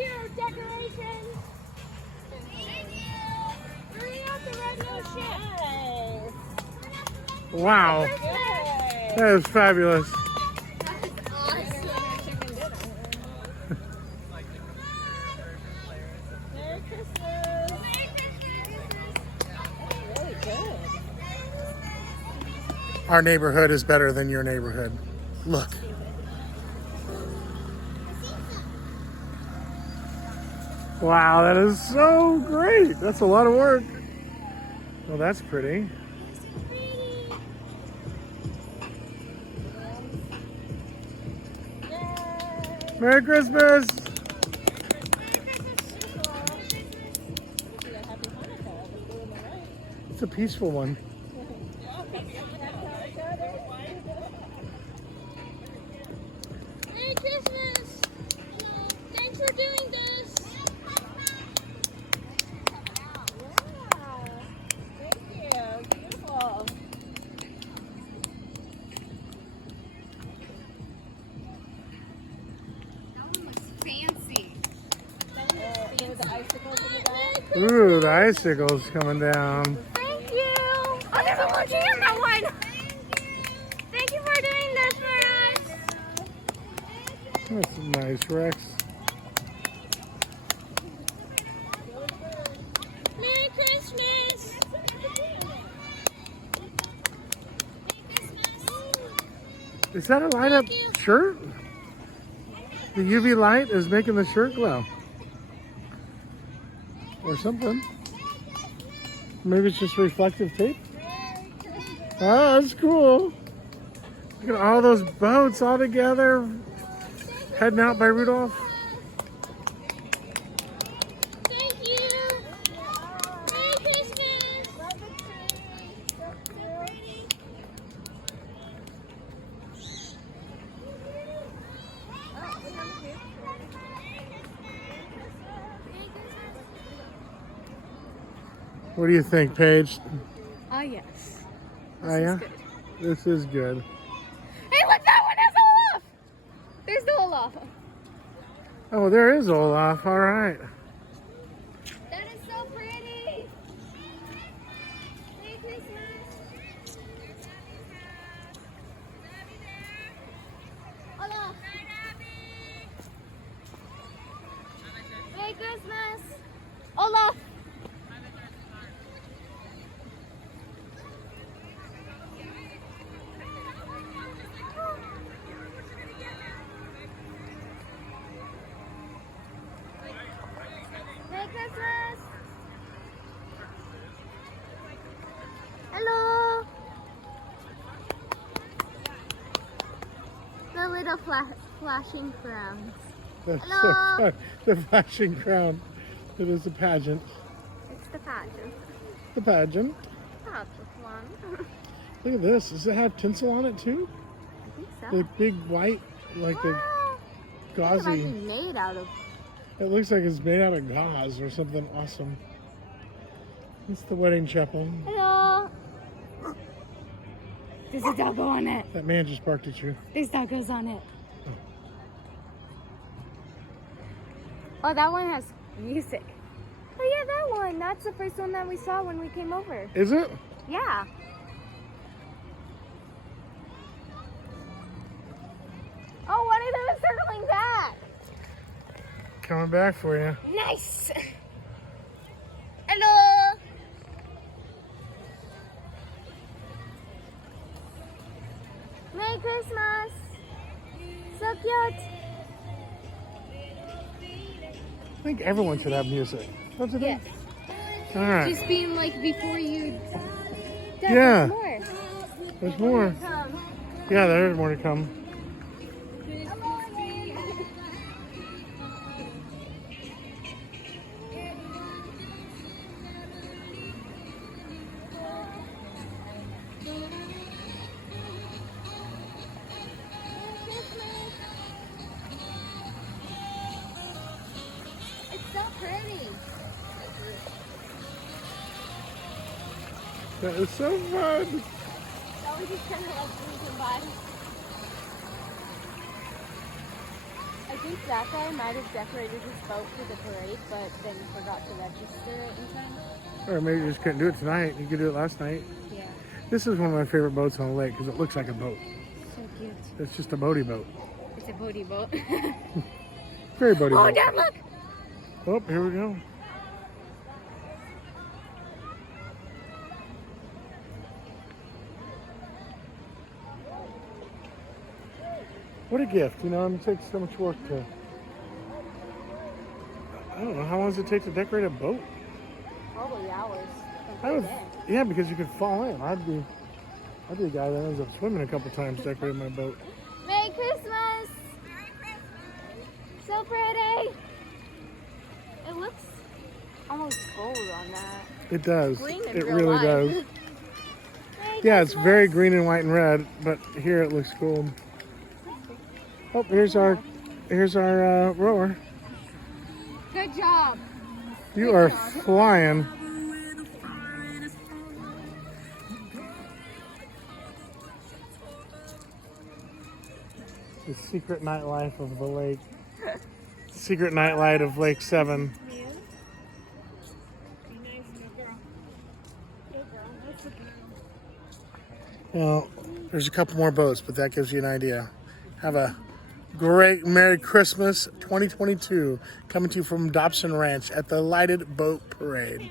you, decorations. Thank you. Bring out the red nose ship. Wow. That is fabulous. Merry Christmas. Really good. Our neighborhood is better than your neighborhood. Look. Wow, that is so great. That's a lot of work. Well, that's pretty. Merry Christmas. It's a peaceful one. Merry Christmas. Thanks for doing this. Thank you. Beautiful. Fancy. The icicles in the back. Ooh, the icicles coming down. Thank you. Oh, there's a little tree on that one. Thank you for doing this for us. That's nice, Rex. Merry Christmas. Is that a light up shirt? The UV light is making the shirt glow. Or something. Maybe it's just reflective tape. Oh, that's cool. Look at all those boats all together heading out by Rudolph. Thank you. Merry Christmas. What do you think, Paige? Ah, yes. Oh, yeah? This is good. Hey, look, that one has Olaf! There's the Olaf. Oh, there is Olaf. All right. That is so pretty. Merry Christmas. Olaf. Merry Christmas. Olaf. Merry Christmas. Hello. The little flashing crowns. That's Hello. the flashing crown. It is a pageant. It's the pageant. The pageant. Pageant one. Look at this. Does it have tinsel on it too? I think so. The big white, like the It's gauzy. actually made out of. It looks like it's made out of gauze or something awesome. It's the wedding chapel. Hello. There's a doggo on it. That man just barked at you. There's doggos on it. Oh, that one has music. Oh yeah, that one. That's the first one that we saw when we came over. Is it? Yeah. Oh, one of them is circling back. Coming back for you. Nice. Hello. Merry Christmas. So cute. I think everyone should have music. Don't you think? Yes. All right. Just being like before you. Dad, Yeah. There's more. There's more. Come. Yeah, there's more to come. It's so pretty. That is so fun. So we just kind of like moving by. I think that guy might have decorated his boat for the parade, but then forgot to register it in time. Or maybe you just couldn't do it tonight. You could do it last night. Yeah. This is one of my favorite boats on the lake because it looks like a boat. So cute. It's just a boaty boat. It's a boaty boat. Very boaty Oh, boat. Dad, look! Oh, here we go. What a gift, you know, and it takes so much work to... I don't know, how long does it take to decorate a boat? Probably hours. I would, yeah, because you could fall in. I'd be a guy that ends up swimming a couple times decorating my boat. Merry Christmas! So pretty! It looks almost gold on that. It does. Green in It real really life. does. Merry Yeah, it's Christmas. very green and white and red, but here it looks gold. Oh, here's our rower. Good job. You are flying. The secret nightlife of the lake. Secret nightlight of Lake 7. Well, there's a couple more boats, but that gives you an idea. Have a great Merry Christmas 2022 coming to you from Dobson Ranch at the Lighted Boat Parade.